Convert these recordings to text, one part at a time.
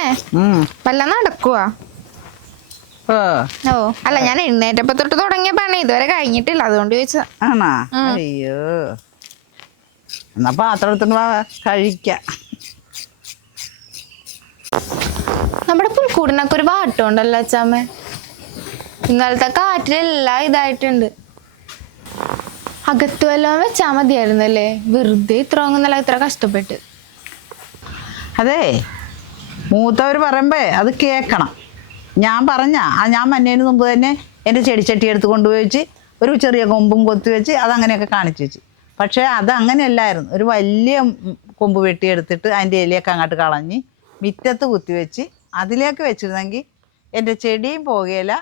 അച്ചാമ്മേ വല്ല നടക്കുവാ? ഓ അല്ല, ഞാൻ എഴുന്നേറ്റപ്പോ തൊട്ട് തുടങ്ങിയ പണി ഇതുവരെ കഴിഞ്ഞിട്ടില്ല, അതുകൊണ്ട് ചോദിച്ചാ. ആണോ? അയ്യോ, എന്നാ പാത്രം എടുത്തിട്ട് കഴിക്ക. നമ്മുടെ പുൽക്കൂടിനൊക്കെ ഒരു വാട്ടം ഉണ്ടല്ലോ അച്ചാമ്മേ. ഇന്നലത്തെ കാറ്റിലെല്ലാം ഇതായിട്ടുണ്ട്. അകത്ത് വല്ലതും വെച്ചാ മതിയായിരുന്നല്ലേ, വെറുതെ ഇത്ര കഷ്ടപ്പെട്ട്. അതെ, മൂത്തവർ പറയുമ്പേ അത് കേൾക്കണം. ഞാൻ ഞാൻ മന്നേന് മുമ്പ് തന്നെ എൻ്റെ ചെടിച്ചട്ടി എടുത്ത് കൊണ്ടുപോയി വെച്ച് ഒരു ചെറിയ കൊമ്പും കൊത്തി വെച്ച് അതങ്ങനെയൊക്കെ കാണിച്ചു വെച്ച്. പക്ഷേ അത് അങ്ങനെയല്ലായിരുന്നു. ഒരു വലിയ കൊമ്പ് വെട്ടിയെടുത്തിട്ട് അതിൻ്റെ ഇലയൊക്കെ അങ്ങോട്ട് കളഞ്ഞ് മുറ്റത്ത് കുത്തിവെച്ച് അതിലേക്ക് വെച്ചിരുന്നെങ്കിൽ എൻ്റെ ചെടിയും പോകുകയില്ല,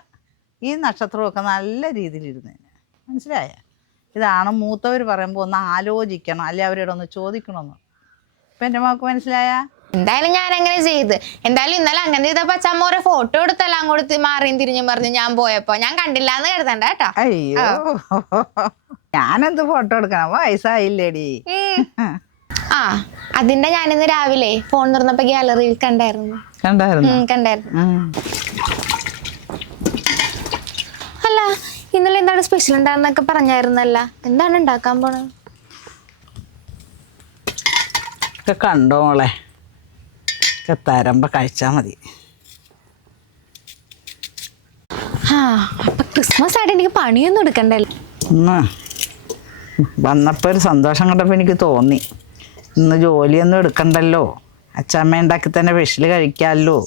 ഈ നക്ഷത്രമൊക്കെ നല്ല രീതിയിലിരുന്നേനെ. മനസ്സിലായ? ഇതാണ് മൂത്തവർ പറയുമ്പോൾ ഒന്ന് ആലോചിക്കണം, അല്ലെ അവരോട് ഒന്ന് ചോദിക്കണമെന്ന്. ഇപ്പം എൻ്റെ മകൾക്ക് മനസ്സിലായ? എന്തായാലും ഞാൻ അങ്ങനെ ചെയ്ത്. എന്തായാലും ഇന്നലെ അങ്ങനെ ചെയ്തപ്പോ അച്ഛമ്മ ഓരോ ഫോട്ടോ എടുത്തെല്ലാം കൊടുത്ത് മാറിയും തിരിഞ്ഞും പറഞ്ഞു ഞാൻ പോയപ്പോ. ഞാൻ കണ്ടില്ല എന്ന് കരുതണ്ട കേട്ടോ. അയ്യോ, ഞാനെന്ത് ഫോട്ടോ എടുക്കണം, വയസ്സായില്ലേടി. ആ, അതിന്റെ ഞാനിന്ന് രാവിലെ ഫോൺ തുറന്നപ്പോ ഗാലറിയിൽ കണ്ടായിരുന്നു. അല്ല, ഇന്നലെ എന്താണ് സ്പെഷ്യൽ ഉണ്ടായിരുന്നൊക്കെ പറഞ്ഞായിരുന്നല്ല, എന്താണ് ഉണ്ടാക്കാൻ പോണത്? കണ്ടോ മോളെ, തരമ്പ കഴിച്ചാ മതി. അപ്പൊ ക്രിസ്മസ് ആയിട്ട് എനിക്ക് പണിയൊന്നും എടുക്കണ്ടല്ലോ. വന്നപ്പോ ഒരു സന്തോഷം കണ്ടപ്പോ എനിക്ക് തോന്നി, ഇന്ന് ജോലിയൊന്നും എടുക്കണ്ടല്ലോ, അച്ഛമ്മ ഉണ്ടാക്കി തന്നെ സ്പെഷ്യൽ കഴിക്കാമല്ലോ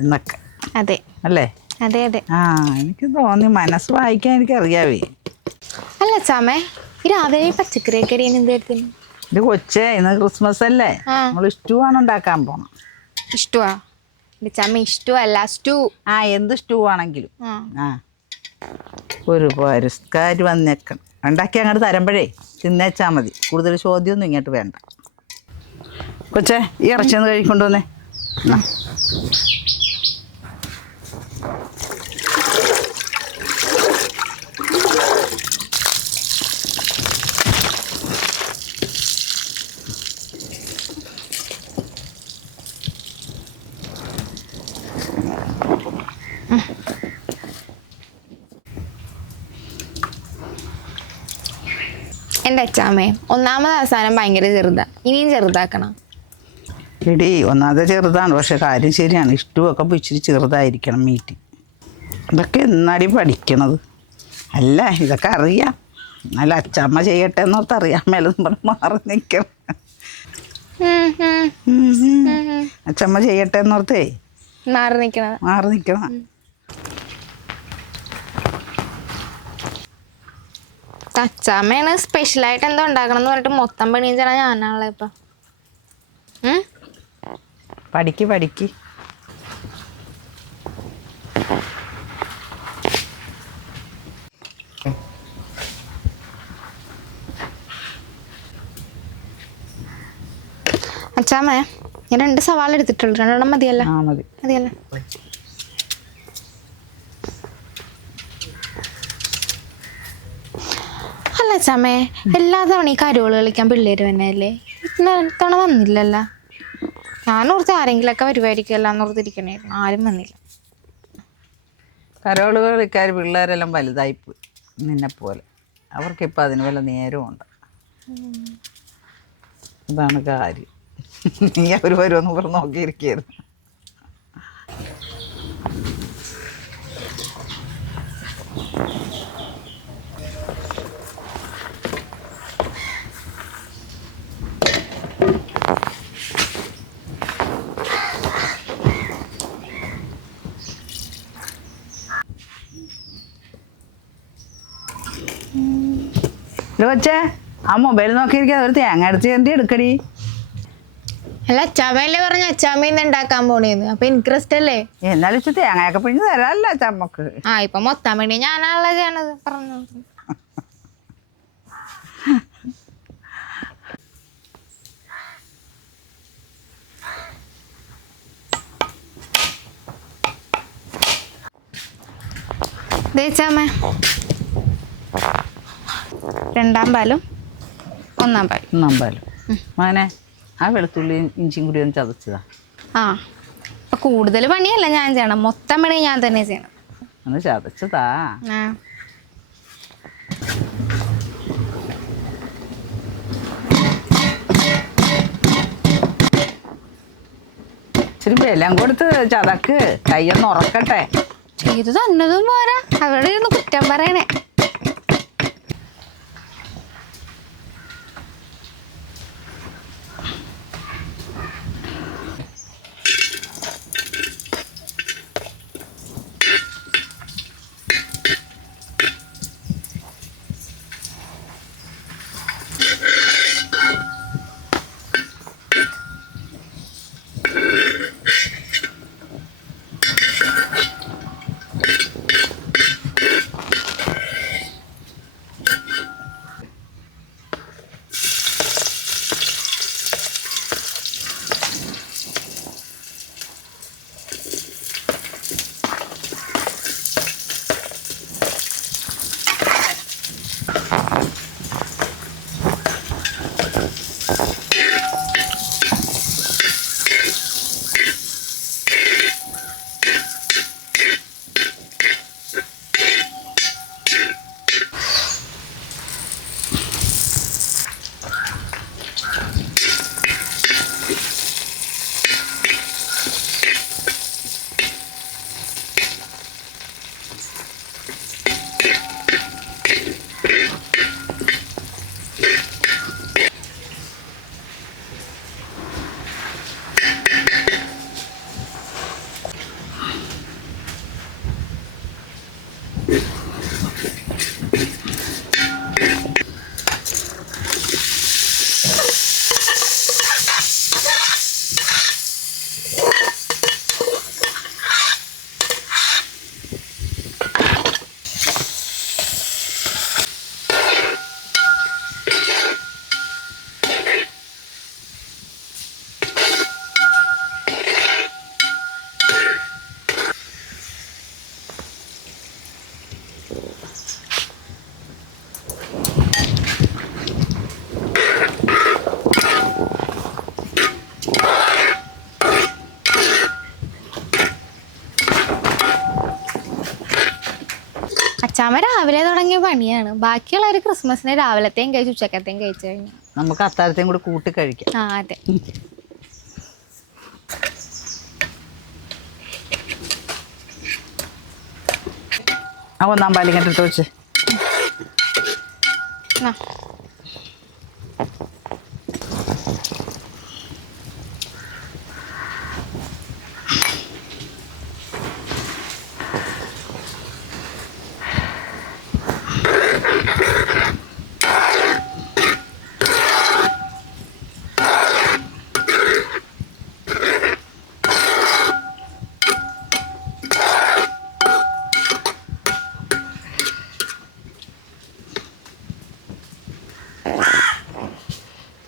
എന്നൊക്കെ. അതെ അല്ലേ? അതെ അതെ. എനിക്ക് തോന്നി, മനസ്സ് വായിക്കാൻ എനിക്ക് അറിയാവേ. അല്ല അച്ഛമ്മേ, രാവിലെ പച്ചക്കറിയൊക്കെ എന്തെടുത്തിന്? ഇത് കൊച്ചേ, ഇന്ന് ക്രിസ്മസ് അല്ലേ, നമ്മൾ സ്റ്റൂ ആണ് ഉണ്ടാക്കാൻ പോണം. ഇഷ്ടമാ ഇഷ്ടമല്ല സ്റ്റൂ. എന്ത് സ്റ്റൂ ആണെങ്കിലും ഒരു പരിസ്കാര് വന്നേക്കണം. ഉണ്ടാക്കി അങ്ങോട്ട് തരുമ്പോഴേ തിന്നേച്ചാൽ മതി, കൂടുതൽ ചോദ്യമൊന്നും ഇങ്ങോട്ട് വേണ്ട. കൊച്ചേ, ഈ ഇറച്ചിയൊന്ന് കഴിക്കൊണ്ടുവന്നേ. എൻ്റെ അച്ചാമ്മേ, ഒന്നാമത് അവസാനം ഭയങ്കര ചെറുതാ, ഇനിയും ചെറുതാക്കണം. എടി, ഒന്നാമത്തെ ചെറുതാണ്, പക്ഷെ കാര്യം ശരിയാണ്. ഇഷ്ടമൊക്കെ ഇച്ചിരി ചെറുതായിരിക്കണം മീറ്റ്. ഇതൊക്കെ എന്നാടി പഠിക്കണത്? അല്ല, ഇതൊക്കെ അറിയാം, നല്ല അച്ചമ്മ ചെയ്യട്ടെ എന്നോർത്ത് അറിയാൻ മേലെന്ന് പറഞ്ഞ് മാറി നിൽക്കണം. അച്ചമ്മ ചെയ്യട്ടെ എന്നോർത്തേ മാറി നിൽക്കണം. അച്ചാമ്മയാണ് സ്പെഷ്യലായിട്ട് എന്തോ ഉണ്ടാക്കണം എന്ന് പറഞ്ഞിട്ട് മൊത്തം പണിയും ചെയ്യണം ഞാനാണല്ലോ ഇപ്പൊ. പഠിക്ക്. അച്ചാമ്മേ, ഞാൻ 2 സവാള എടുത്തിട്ടുള്ളൂ, 2 മതിയല്ല? മതിയല്ല. അല്ല അച്ചാമ്മേ, എല്ലാ തവണ ഈ കരോള് കളിക്കാൻ പിള്ളേര് തന്നെയല്ലേ, ഇത്തവണ വന്നില്ലല്ലോ. ഞാനോർത്ത് ആരെങ്കിലൊക്കെ വരുമായിരിക്കുമല്ലോ എന്നോർത്തിരിക്കണായിരുന്നു, ആരും വന്നില്ല. കരോള് കളിക്കാർ പിള്ളേരെല്ലാം വലുതായിപ്പോയി നിന്നെപ്പോലെ. അവർക്കിപ്പോൾ അതിന് വല്ല നേരമുണ്ട്. ഇതാണ് കാര്യം. നീ അവർ വരുമെന്ന് പറഞ്ഞ് നോക്കിയിരിക്കുകയായിരുന്നു. കൊച്ചേ, ആ മൊബൈൽ നോക്കിയിരിക്കാതെ ഒരു തേങ്ങ അടിച്ച് എന്തി എടുക്കടി. അല്ല, അച്ചാമ്മയല്ലേ പറഞ്ഞ അച്ചാമ്മ ഉണ്ടാക്കാൻ പോണേന്ന്, അപ്പൊ ഇൻട്രസ്റ്റ് അല്ലേ? എന്നാലും ഇച്ചിരി തേങ്ങയൊക്കെ പിഴിഞ്ഞ് തരാമല്ലോ അച്ചമ്മക്ക്. ഇപ്പൊ മൊത്തം പണി ഞാനാണല്ലോ ചെയ്യണത്, പറഞ്ഞു. ദേച്ചാമ്മ, 2ാം പാലും 1ാം പാലും. മകനെ, ആ വെളുത്തുള്ളിയും ഇഞ്ചിയും കൂടി ഒന്ന് ചതച്ചതാ. അപ്പൊ കൂടുതൽ പണിയല്ല ഞാൻ ചെയ്യണം, മൊത്തം പണി ഞാൻ തന്നെ ചെയ്യണം. ഒന്ന് ചതച്ചതാ. ആ ഇച്ചിരി ബലം കൊടുത്ത് ചതക്ക്, കയ്യൊന്ന് ഉറക്കട്ടെ. ചെയ്തു തന്നതും പോരാ, അവിടെ ഇരുന്ന് കുറ്റം പറയണേ. അച്ചാമ്മ രാവിലെ തുടങ്ങിയ പണിയാണ്, ബാക്കിയുള്ളവർ ക്രിസ്മസിന് രാവിലത്തെയും കഴിച്ച് ഉച്ചക്കത്തെയും കഴിച്ചു കഴിഞ്ഞു. നമുക്ക് അത്താഴത്തെയും കൂടി കൂട്ടി കഴിക്കാം. ആ അതെ. ആ ഒന്നാം പാലിങ്ങട്ട് എടുത്ത് വെച്ച്. ആ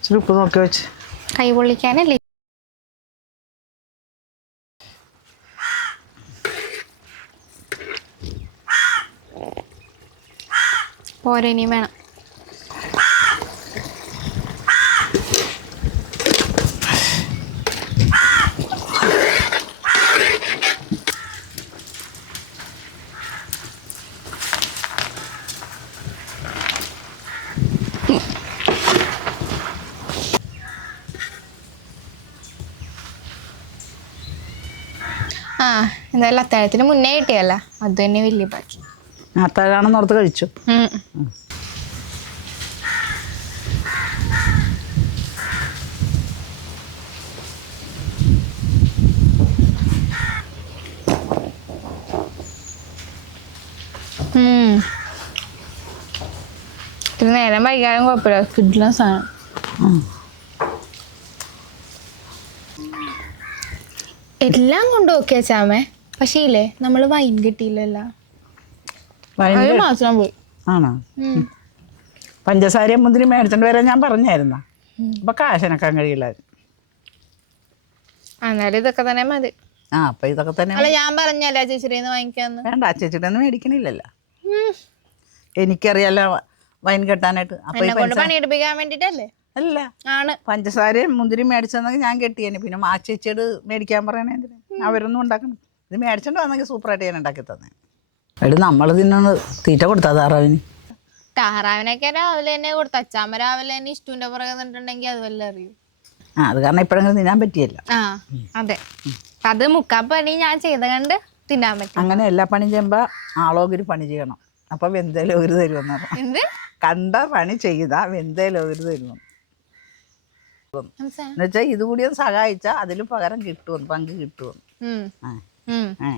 ഇച്ചിരി ഉപ്പ് നോക്കി വെച്ച്. കൈ പൊള്ളിക്കാനല്ലേ. പോരെ, ഇനിയും വേണം. ആ എന്തായാലും അത്താഴത്തിന് മുന്നേ കിട്ടിയല്ല, അത് തന്നെ വലിയ ബാക്കി. അത്താഴാണെന്ന് ഓർത്ത് കഴിച്ചു. ഇത്തിരി നേരം വൈകാനും കുഴപ്പമില്ല, കിടിലൻ സാധനം. എല്ലാം കൊണ്ട് ഓക്കെ ചാമേ, പക്ഷേ ഇല്ലേ നമ്മള് വൈൻ കിട്ടിയില്ലല്ലോ. ഒരു മാസം പോയി. ആണോ? പഞ്ചസാരയും മുന്തിരി മേടിച്ചോണ്ട് വരാൻ ഞാൻ പറഞ്ഞായിരുന്ന, അപ്പൊ കാശനക്കാൻ കഴിയില്ലായിരുന്നു. എന്നാലും ഇതൊക്കെ തന്നെ മതി. ആ അപ്പൊ ഇതൊക്കെ തന്നെ. അല്ല ഞാൻ പറഞ്ഞല്ലേ ചേച്ചിന്ന് വാങ്ങിക്കാന്ന്. വേണ്ട, ചേച്ചിട്ട് ഒന്നും മേടിക്കണില്ലല്ലോ. എനിക്കറിയാലോ വൈൻ കെട്ടാനായിട്ട്. അപ്പൊ പണിയെടുപ്പിക്കാൻ വേണ്ടിട്ടല്ലേ? അല്ല, ആണ് പഞ്ചസാരയും മുന്തിരി മേടിച്ചെന്നെങ്കിൽ ഞാൻ കെട്ടിയേനെ. പിന്നെ ആ ചേച്ചിയോട് മേടിക്കാൻ പറയണേ എന്തിനാ? അവരൊന്നും ഉണ്ടാക്കണം. ഇത് മേടിച്ചോണ്ട് വന്നെങ്കിൽ സൂപ്പറായിട്ട് ഞാൻ ഉണ്ടാക്കി തന്നെ. എടി നമ്മൾ തിന്നത് തീറ്റ കൊടുത്താ താറാവിന്. താറാവിനൊക്കെ രാവിലെ തന്നെ കൊടുത്തു. അച്ചാമ്മ രാവിലെ തന്നെ ഇഷ്ടൂന്റെ പുറകെ നിന്നിട്ടുണ്ടെങ്കിൽ അത് വല്ല അറിയൂ. അത് കാരണം ഇപ്പോഴെങ്കിലും തിന്നാൻ പറ്റിയല്ല. ആ അതെ, അത് മുക്കാ പണി ഞാൻ ചെയ്ത കണ്ട് തിന്നാൻ പറ്റും. അങ്ങനെ എല്ലാ പണിയും ചെയ്യുമ്പോൾ ആളോഗിരി പണി ചെയ്യണം. അപ്പം വെന്തേലും ഒരു തരുമെന്ന് പറഞ്ഞു. എന്ത് കണ്ട പണി ചെയ്താൽ വെന്തേലും ഒരു തരുമെന്ന് എന്നുവെച്ചാൽ ഇതുകൂടി ഒന്ന് സഹായിച്ചാൽ അതിൽ പകരം കിട്ടുമെന്ന്, പങ്ക് കിട്ടുമെന്ന്. ആ